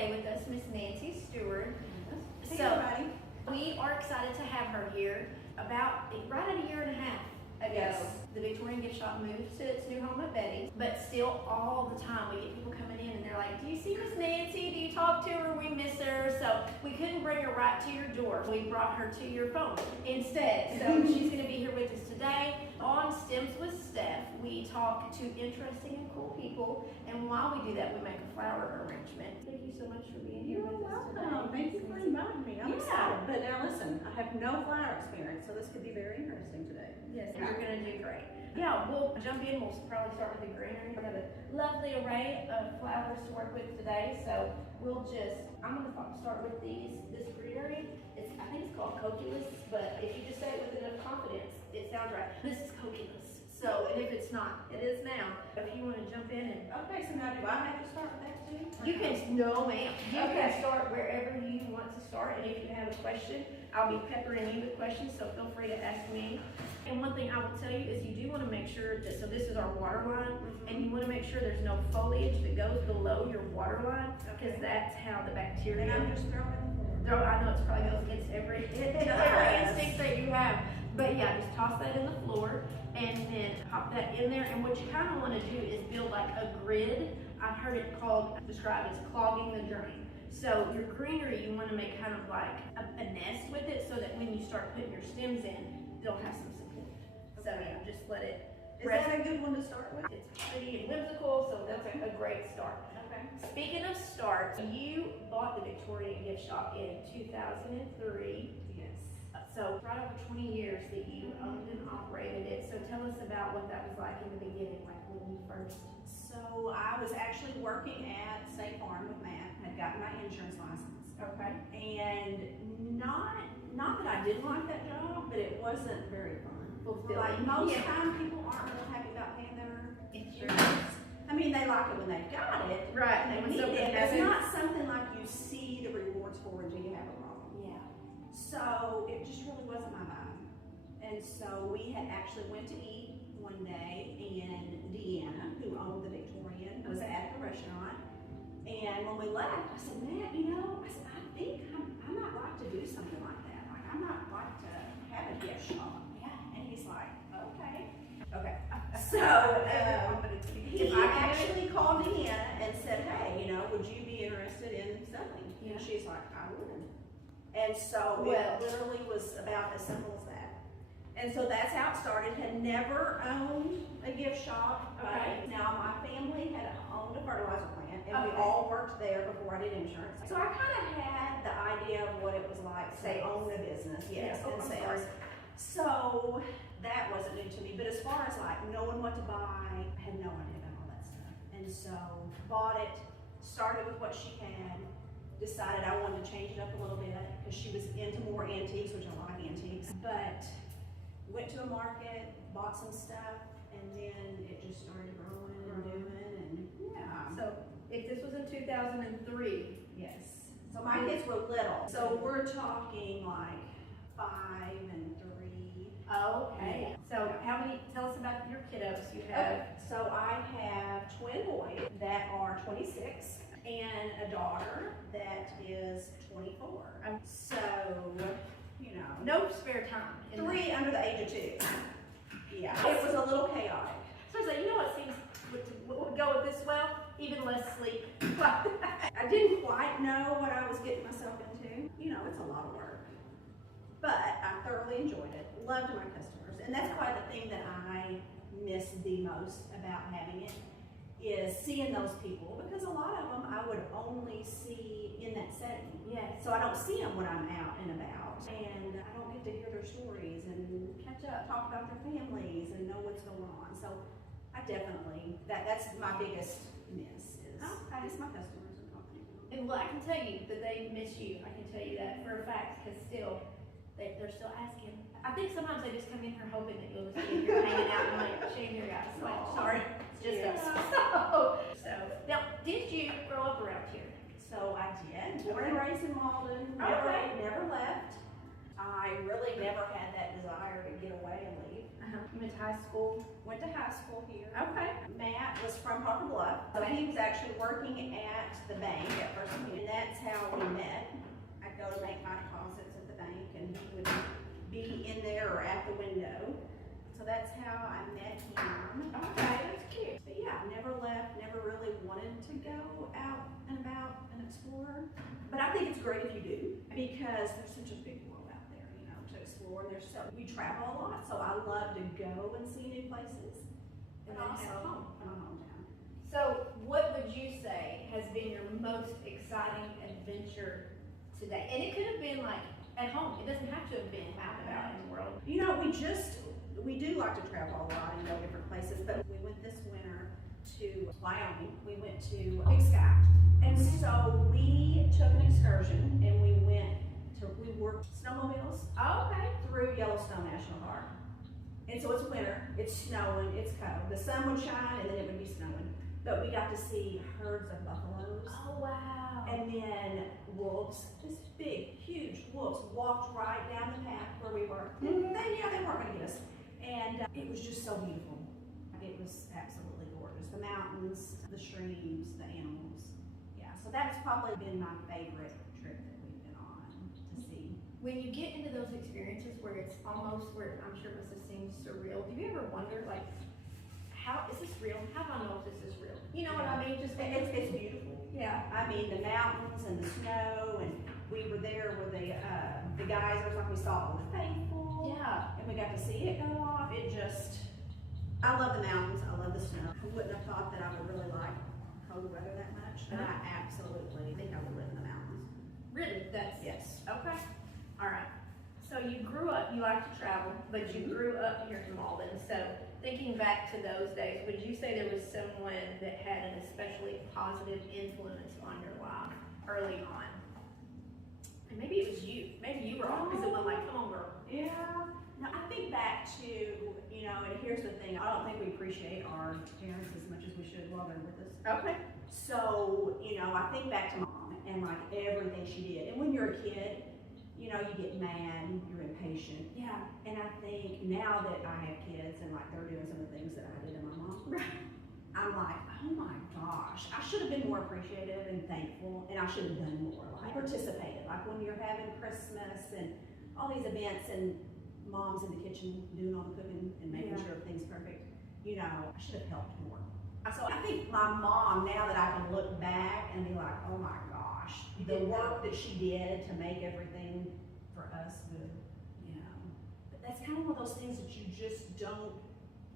today with us Miss Nancy Steward. Hey, So everybody. we are excited to have her here. About right at a year and a half ago, Yes. the Victorian Gift Shop moved to its new home at Betty's, but still all the time we get people coming in and they're like, do you see Miss Nancy? Do you talk to her? We miss her. So we couldn't bring her right to your door. We brought her to your phone instead. So she's going to be here with us today. On Stems with Steph, we talk to interesting and cool people, and while we do that, we make a flower arrangement. Thank you so much for being here You're with us today. welcome. Thank you for inviting me. I'm Yeah. excited. But now listen, I have no flower experience, so this could be very interesting today. Yes, you're gonna do great. Yeah, we'll jump in. We'll probably start with the greenery. We have a lovely array of flowers to work with today, so I'm gonna start with this greenery. I think it's called coculus, but if you just say it with enough confidence, it sounds right. This is coculus. So, and if it's not, it is now. If you want to jump in and Okay, so now do I have to start with that too? you can, no ma'am, you Okay. can start wherever you want to start, and if you have a question, I'll be peppering you with questions, so feel free to ask me. And one thing I will tell you is you do want to make sure that, so this is our water line, and you want to make sure there's no foliage that goes below your water line, because Okay. that's how the bacteria. And I'm just throwing it in the floor. I know it's probably goes against every instinct that you have, but yeah, just toss that in the floor and then pop that in there. And what you kind of want to do is build like a grid. I've heard it described as clogging the drain. So your greenery, you want to make kind of like a nest with it, so that when you start putting your stems in, they'll have some support. So yeah, just let it Is rest. that a good one to start with? It's pretty and whimsical, so that's Okay. a great start. Okay. Speaking of starts, you bought the Victorian Gift Shop in 2003. Yes. So right over 20 years that you owned and operated it. So tell us about what that was like in the beginning, like when you first. So I was actually working at State Farm with Matt, had gotten my insurance license. Okay. And not that I didn't like that job, but it wasn't very fun. Fulfilling. Like most Yeah. time people aren't real happy about paying their insurance. I mean, they like it when they've got it. Right. They When need something it, but it's happens. not something like you see the rewards for until you have a problem. Yeah. So it just really wasn't my vibe. And so we had actually went to eat one day, and Deanna, who owned the Victorian, was at the restaurant. And when we left, I said, Matt, I think I might like to do something like that. Like, I might like to have a gift shop. Yeah. And he's like, okay. Okay. So he actually called Deanna and said, hey, would you be interested in selling? Yeah. And she's like, I would. And so Well. it literally was about as simple as that. And so that's how it started. Had never owned a gift shop. Okay. Now my family had owned a fertilizer plant, and we Okay. all worked there before I did insurance. So I kind of had the idea of what it was like to Sales. own a business, yes, Yeah. Oh, and I'm sales. sorry. So that wasn't new to me. But as far as like knowing what to buy, I had no idea about all that stuff. And so bought it, started with what she had, decided I wanted to change it up a little bit because she was into more antiques, which I like antiques. But went to a market, bought some stuff, and then it just started growing and doing, and yeah. So if this was in 2003. Yes. So my kids were little. So we're talking like 5 and 3. Okay. So tell us about your kiddos you have. Okay. So I have twin boys that are 26 and a daughter that is 24. So, No spare time. in 3 under the age of 2. Yeah. It was a little chaotic. So I was like, what seems would go with this well? Even less sleep. I didn't quite know what I was getting myself into. It's a lot of work. But I thoroughly enjoyed it. Loved my customers. And that's quite the thing that I miss the most about having it, is seeing those people, because a lot of them I would only see in that setting. Yes. So I don't see them when I'm out and about, and I don't get to hear their stories and catch up, talk about their families, and know what's going on. So I definitely, that's my biggest miss, is Okay. miss my customers and company. And well, I can tell you that they miss you. I can tell you that for a fact, because still, they're still asking. I think sometimes they just come in here hoping that you'll just be here hanging out and like, shame here guys. Like, sorry, it's just Yeah. us. So, now, did you grow up around here? So I did, born and raised in Malden, never left. I really never had that desire to get away and leave. You to high school? Went to high school here. Okay. Matt was from Harper Bluff, so he was actually working at the bank at First Community, and that's how we met. I'd go to make my deposits at the bank, and he would be in there or at the window. So that's how I met him. Okay, that's cute. But yeah, never left, never really wanted to go out and about and explore. But I think it's great if you do, because there's such a big world out there, you know, to explore. We travel a lot, so I love to go and see new places. And But also also home. my hometown. So what would you say has been your most exciting adventure today? And it could have been like at home. It doesn't have to have been out and about in the world. You know, we do like to travel a lot and go different places, but we went this winter to Wyoming. We went to Big Sky. And so we took an excursion and we worked snowmobiles Okay. through Yellowstone National Park. And so it's winter, it's snowing, it's cold. The sun would shine and then it would be snowing. But we got to see herds of buffaloes. Oh, wow. And then wolves, just big, huge wolves, walked right down the path where we were. And they weren't gonna get us. And it was just so beautiful. It was absolutely gorgeous. The mountains, the streams, the animals. Yeah, so that's probably been my favorite trip that we've been on to see. When you get into those experiences where it's almost, where I'm sure it must have seemed surreal, do you ever wonder, like, how is this real? How do I know if this is real? You know what I mean? Just It's beautiful. yeah. I mean, the mountains and the snow, and we were there where the geysers, like we saw on the faithful. Yeah. And we got to see it go off. I love the mountains, I love the snow. I wouldn't have thought that I would really like cold weather that much, but I absolutely think I would live in the mountains. Really? That's Yes. okay. All right. So you grew up, you like to travel, but you grew up here in Malden. So thinking back to those days, would you say there was someone that had an especially positive influence on your life early on? And maybe it was you. Maybe you were always the one like, come on, girl. Yeah. Now I think back to, you know, and here's the thing, I don't think we appreciate our parents as much as we should while they're with us. Okay. So, you know, I think back to mom and like everything she did. And when you're a kid, you know, you get mad, you're impatient. Yeah. And I think now that I have kids and like they're doing some of the things that I did to my mom, I'm like, oh my gosh, I should have been more appreciative and thankful, and I should have done more, like participated. Like when you're having Christmas and all these events and mom's in the kitchen doing all the cooking and making sure everything's perfect, you know, I should have helped more. So I think my mom, now that I can look back and be like, oh my gosh, the work that she did to make everything for us good, you know. But that's kind of one of those things that you just don't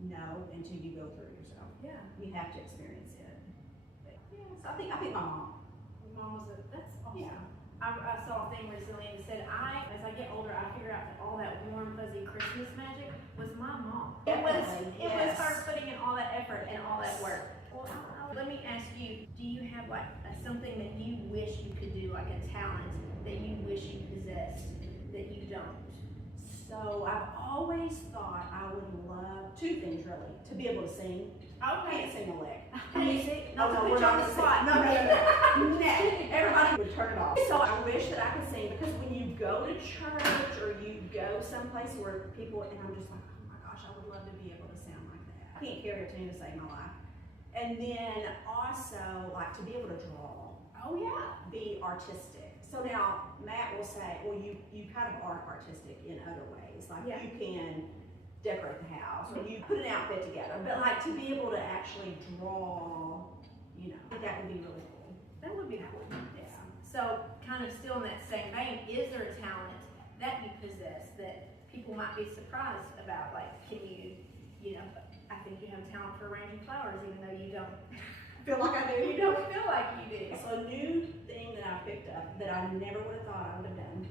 know until you go through it yourself. Yeah. You have to experience it. But yeah, so I think my mom. Your mom was that's awesome. Yeah. I saw a thing recently and it said, as I get older, I figure out that all that warm, fuzzy Christmas magic was my mom. It was her putting in all that effort and all that work. Well, let me ask you, do you have like something that you wish you could do, like a talent that you wish you possessed that you don't? So I've always thought I would love two things really, to be able to sing. I can't sing a lick. Music? No, Not to we're put you on not the gonna spot. sing. No. Everybody would turn it off. So I wish that I could sing, because when you go to church or you go someplace where people, and I'm just like, oh my gosh, I would love to be able to sound like that. I can't carry a tune to save my life. And then also like to be able to draw. Oh yeah. Be artistic. So now Matt will say, well, you kind of are artistic in other ways. Like you can decorate the house or you put an outfit together, but like to be able to actually draw, you know, I think that would be really cool. That would be cool. Yeah. So kind of still in that same vein, is there a talent that you possess that people might be surprised about? Like, can you know, I think you have talent for arranging flowers, even though you don't Feel like I do. you don't feel like you do. So a new thing that I picked up that I never would have thought I would have done.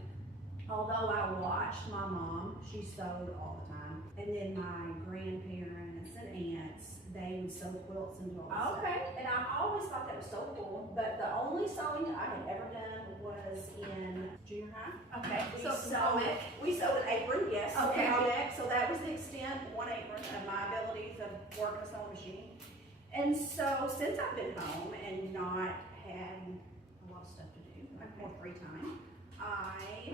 Although I watched my mom, she sewed all the time. And then my grandparents and aunts, they would sew quilts and all that stuff. And I always thought that was so cool. But the only sewing that I had ever done was in junior high. Okay. We sewed an apron, yes. Okay. So that was the extent, one apron, of my abilities of working a sewing machine. And so since I've been home and not had a lot of stuff to do, like more free time, I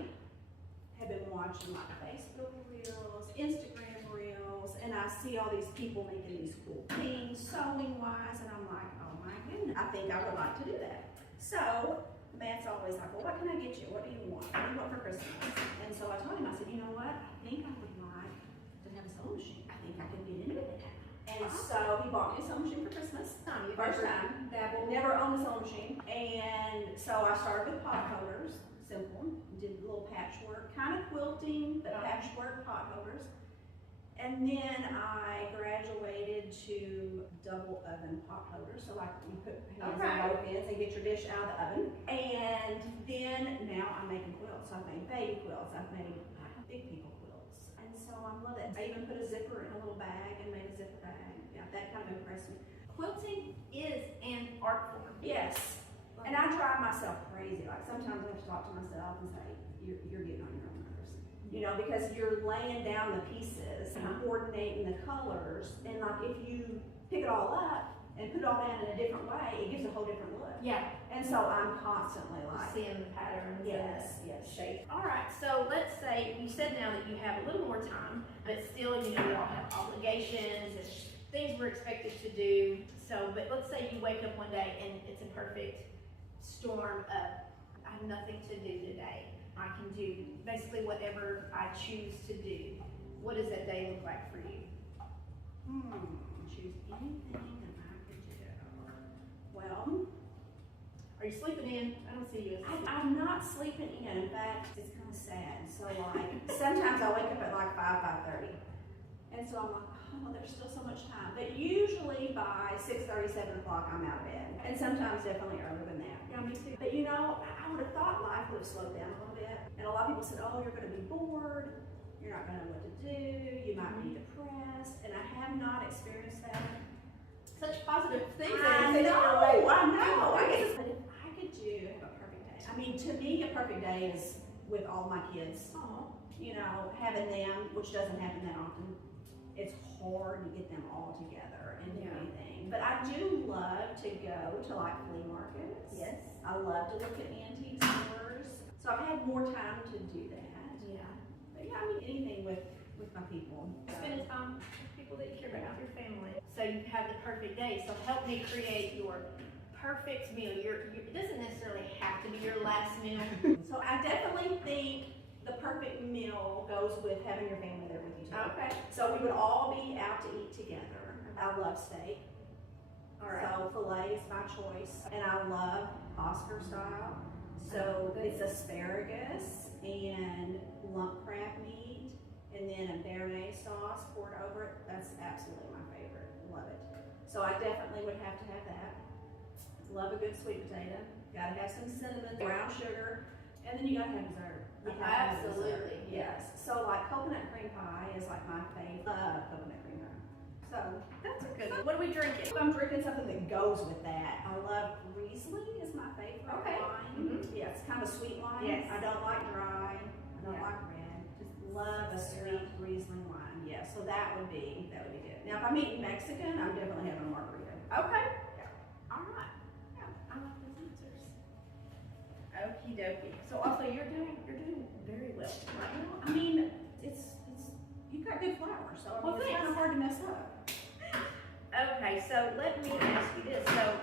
have been watching like Facebook reels, Instagram reels, and I see all these people making these cool things, sewing wise, and I'm like, oh my goodness, I think I would like to do that. So Matt's always like, well, what can I get you? What do you want? What do you want for Christmas? And so I told him, I said, you know what? I think I would like to have a sewing machine. I think I can get into it. And so he bought me a sewing machine for Christmas. First time. Never owned a sewing machine. And so I started with pot holders. Simple. Did a little patchwork, kind of quilting, but patchwork pot holders. And then I graduated to double oven pot holders. So like you put hands in both ends and get your dish out of the oven. And then now I'm making quilts. So I've made baby quilts. I've made big people quilts. And so I love it. I even put a zipper in a little bag and made a zipper bag. Yeah, that kind of impressed me. Quilting is an art form. Yes. And I drive myself crazy. Like sometimes I have to talk to myself and say, you're getting on your own nerves. You know, because you're laying down the pieces and coordinating the colors. And like if you pick it all up and put it all down in a different way, it gives a whole different look. Yeah. And so I'm constantly like seeing the patterns. Yes, shape. All right, so let's say you said now that you have a little more time, but still, you know, we all have obligations and things we're expected to do. So, but let's say you wake up one day and it's a perfect storm of, I have nothing to do today. I can do basically whatever I choose to do. What does that day look like for you? Choose anything that I could do. Well, are you sleeping in? I don't see you as sleeping. I'm not sleeping in. In fact, it's kind of sad. So like, sometimes I wake up at like 5:30. And so I'm like, oh, there's still so much time. But usually by 6:30, 7 o'clock, I'm out of bed. And sometimes definitely earlier than that. Yeah, me too. But you know, I would have thought life would have slowed down a little bit. And a lot of people said, oh, you're going to be bored. You're not going to know what to do. You might be depressed. And I have not experienced that. Such positive things. I know. I guess, but if I could have a perfect day. I mean, to me, a perfect day is with all my kids. You know, having them, which doesn't happen that often. It's hard to get them all together and do anything. But I do love to go to like flea markets. Yes. I love to look at antique stores. So I've had more time to do that. Yeah. But yeah, I mean anything with my people. Spending time with people that you care about, your family. So you have the perfect day. So help me create your perfect meal. It doesn't necessarily have to be your last meal. So I definitely think the perfect meal goes with having your family there with you too. Okay. So we would all be out to eat together. I love steak. All right. So filet is my choice. And I love Oscar style. So it's asparagus and lump crab meat and then a béarnaise sauce poured over it. That's absolutely my favorite. Love it. So I definitely would have to have that. Love a good sweet potato. Gotta have some cinnamon, brown sugar, and then you gotta have dessert. Absolutely. Yes. So like coconut cream pie is like my favorite. Love coconut cream pie. So That's a good one. What are we drinking? I'm drinking something that goes with that. I love Riesling is my favorite wine. Yeah, it's kind of a sweet wine. Yes. I don't like dry. I don't like red. Just love a sweet Riesling wine. Yeah, so that would be good. Now if I'm eating Mexican, I'm definitely having a margarita. Okay. All right. Yeah, I like those answers. Okie dokie. So also you're doing very well. Right? Well, I mean, it's you've got good flour, so I mean, it's kind of hard to mess up. Okay, so let me ask you this. So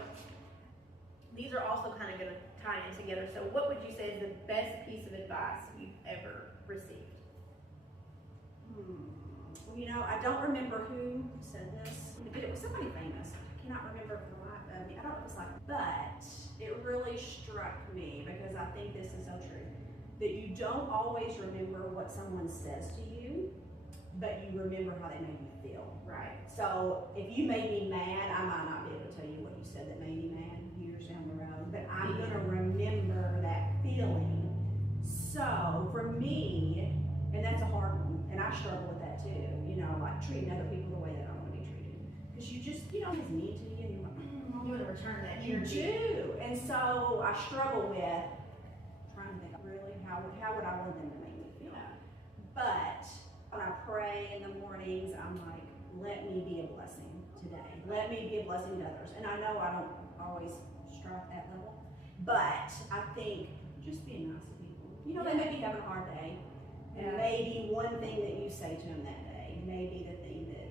these are also kind of going to tie in together. So what would you say is the best piece of advice you've ever received? Well, you know, I don't remember who said this, but it was somebody famous. I cannot remember for the life of me. I don't know what it was like, but it really struck me because I think this is so true. That you don't always remember what someone says to you, but you remember how they made you feel. Right. So if you made me mad, I might not be able to tell you what you said that made me mad years down the road, but I'm going to remember that feeling. So for me, and that's a hard one, and I struggle with that too, you know, like treating other people the way that I want to be treated. Because you just, you know, he's mean to you, and you're like, You want to return that you energy. do. And so I struggle with trying to think, really, how would I want them to make me feel? But when I pray in the mornings, I'm like, let me be a blessing today. Let me be a blessing to others. And I know I don't always strive at that level, but I think just being nice to people. You know, they may be having a hard day, and maybe one thing that you say to them that day may be the thing that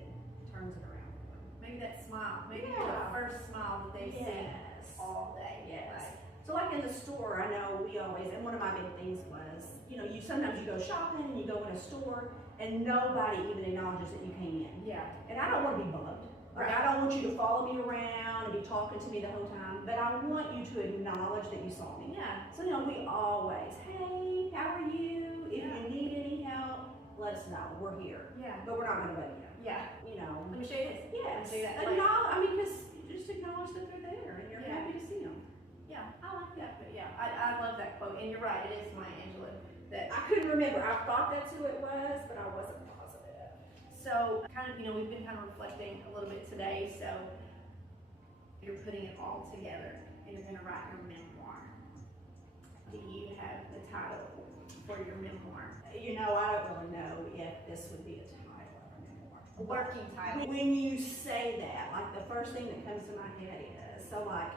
maybe that smile. Maybe you're the first smile that they see all day. Yes. Right. So like in the store, I know we always, and one of my big things was, you know, sometimes you go shopping and you go in a store and nobody even acknowledges that you came in. Yeah. And I don't want to be bugged. Like, I don't want you to follow me around and be talking to me the whole time, but I want you to acknowledge that you saw me. Yeah. So, you know, we always, hey, how are you? If you need any help, let us know. We're here. Yeah. But we're not going to bug you. Yeah. You know. Let me show you this. Yes. Do that I mean, because just acknowledge that they're there and you're happy to see them. Yeah, I like that. But yeah, I love that quote. And you're right, it is Maya Angelou. That I couldn't remember. I thought that's who it was, but I wasn't positive. So kind of, you know, we've been kind of reflecting a little bit today. So you're putting it all together and you're going to write your memoir. Do you have the title for your memoir? You know, I don't really know if this would be a title of a memoir. A working title. When you say that, like the first thing that comes to my head is, so like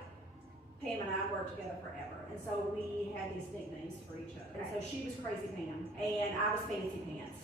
Pam and I worked together forever, and so we had these nicknames for each other. And so she was Crazy Pam, and I was Fancy Pants.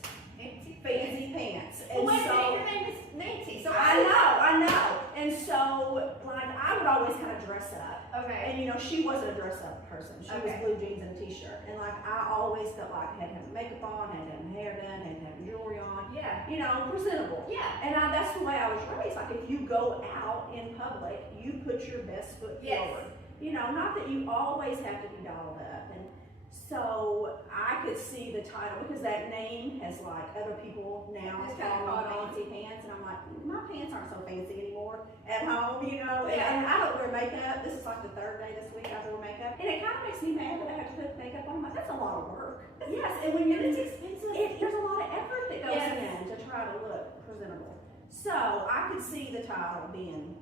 Fancy Pants. And well, wait a so, minute, your name is Nancy. So I know. And so, like, I would always kind of dress up. Okay. And you know, she wasn't a dress up person. She was Okay. blue jeans and a t-shirt. And like, I always felt like I had to have makeup on, had to have my hair done, had to have jewelry on. Yeah. You know, presentable. Yeah. And that's the way I was raised. Like, if you go out in public, you put your best foot forward. You know, not that you always have to be dolled up. And so I could see the title, because that name has like other people now It's call kinda me Fancy Pants, and I'm like, my pants aren't so fancy anymore at home, you know. Yeah. And I don't wear makeup. This is like the third day this week I wore makeup, and it kind of makes me mad that I have to put makeup on. I'm like, that's a lot of work. Yes, and when you're It's expensive. there's a lot of effort that goes Yes. in to try to look presentable. So I could see the title being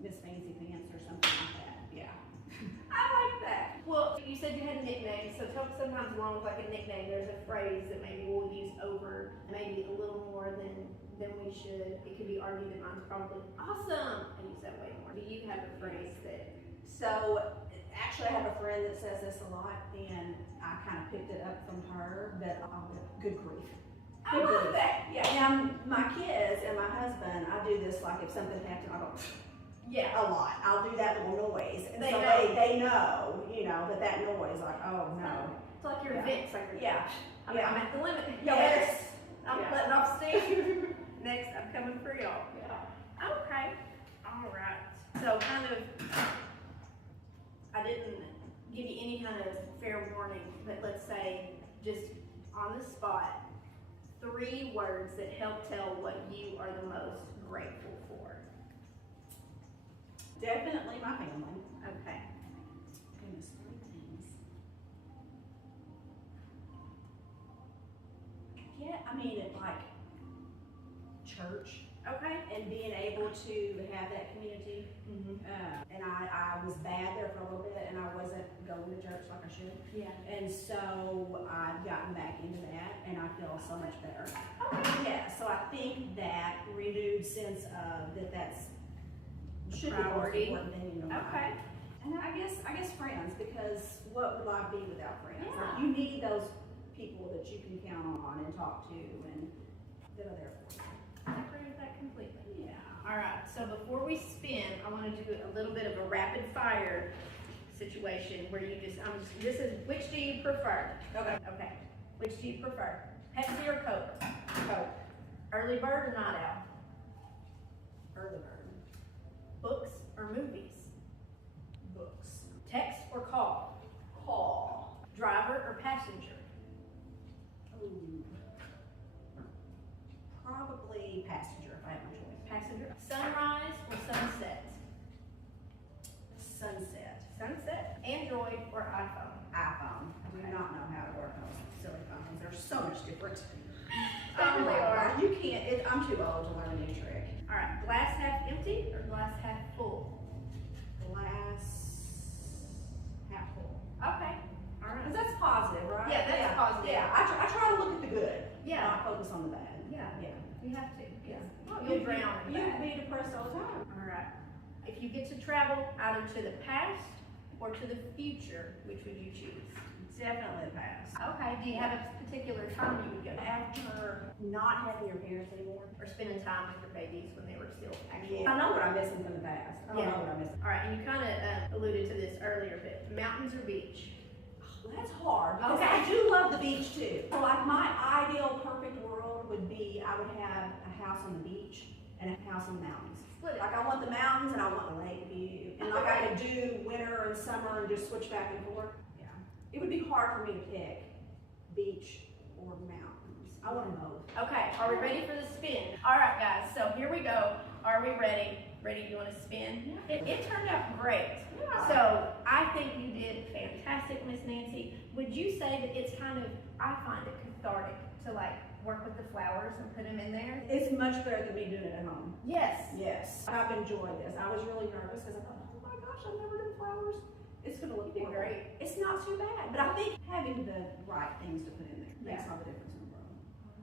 Miss Fancy Pants or something like that. Yeah. I like that. Well, you said you had nicknames, so sometimes along with like a nickname, there's a phrase that maybe we'll use over, maybe a little more than we should. It could be argued that mine's probably awesome. I use that way more. Do you have a phrase that? So actually, I have a friend that says this a lot, and I kind of picked it up from her. But good grief. I love that. Yeah. Now my kids and my husband, I do this like if something happens, I go. Yeah. A lot. I'll do that little noise. And They so know. they know, you know, that noise, like, oh no. It's like your Yeah. Vince, like your Yeah. I'm at the limit. Yes. I'm Yeah. letting off steam. Next, I'm coming for y'all. Yeah. Okay. All right. So kind of, I didn't give you any kind of fair warning, but let's say just on the spot, 3 words that help tell what you are the most grateful for. Definitely my family. Okay. Goodness, 3 things. Yeah, I mean, it like church Okay. and being able to have that community. Mm-hmm. And I was bad there for a little bit, and I wasn't going to church like I should. Yeah. And so I've gotten back into that, and I feel so much better. Okay. Yeah, so I think that renewed sense of that's should be more Priority. important than you know. Okay. And I guess friends, because what would life be without friends? Yeah. Like, you need those people that you can count on and talk to and that are there for you. I agree with that completely. Yeah. All right, so before we spin, I want to do a little bit of a rapid fire situation where you this is, which do you prefer? Okay. Okay. Which do you prefer? Pepsi or Coke? Coke. Early bird or night owl? Early bird. Books or movies? Books. Text or call? Call. Driver or passenger? Ooh. Probably passenger if I had my choice. Passenger. Sunrise or sunset? Sunset. Sunset. Android or iPhone? iPhone. I do not know how to work those silly phones. They're so much different. Oh my God. You can't, I'm too old to learn a new trick. All right, glass half empty or glass half full? Glass half full. Okay. All right. Because that's positive, right? Yeah, that's positive. Yeah, I try to look at the good. Yeah. Not focus on the bad. Yeah. Yeah. You have to. Yeah. You'll drown in You that. can be depressed all the time. All right. If you get to travel either to the past or to the future, which would you choose? Definitely a pass. Okay, do you have a particular time you would go After not having your parents anymore. or spending time with your babies when they were still actually? Yeah. I know what I'm missing from the past. I don't Yeah. know what I'm missing. All right, and you kind of alluded to this earlier, but mountains or beach? Well, that's hard because Okay. I do love the beach too. So like my ideal perfect world would be I would have a house on the beach and a house in the mountains. Split it. Like I want the mountains and I want the lake view. And like I could do winter and summer and just switch back and forth. Yeah. It would be hard for me to pick beach or mountains. I want them both. Okay, are we ready for the spin? All right, guys, so here we go. Are we ready? Ready? You want to spin? It turned out great. Yeah. So I think you did fantastic, Miss Nancy. Would you say that it's kind of, I find it cathartic to like work with the flowers and put them in there? It's much better than me doing it at home. Yes. Yes. I've enjoyed this. I was really nervous because I thought, oh my gosh, I've never done flowers. It's going to look You did great. great. It's not too bad. But I think having the right things to put in there makes all the difference in the world.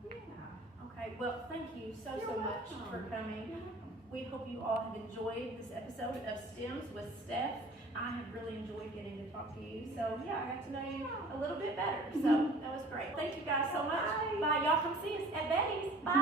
Yeah. Okay, well, thank you so You're much welcome. for coming. You're welcome. We hope you all have enjoyed this episode of STEMs with Steph. I have really enjoyed getting to talk to you. So yeah, I got to know you a little bit better. So that was great. Thank you guys so much. Bye. Bye. Y'all come see us at Betty's. Bye.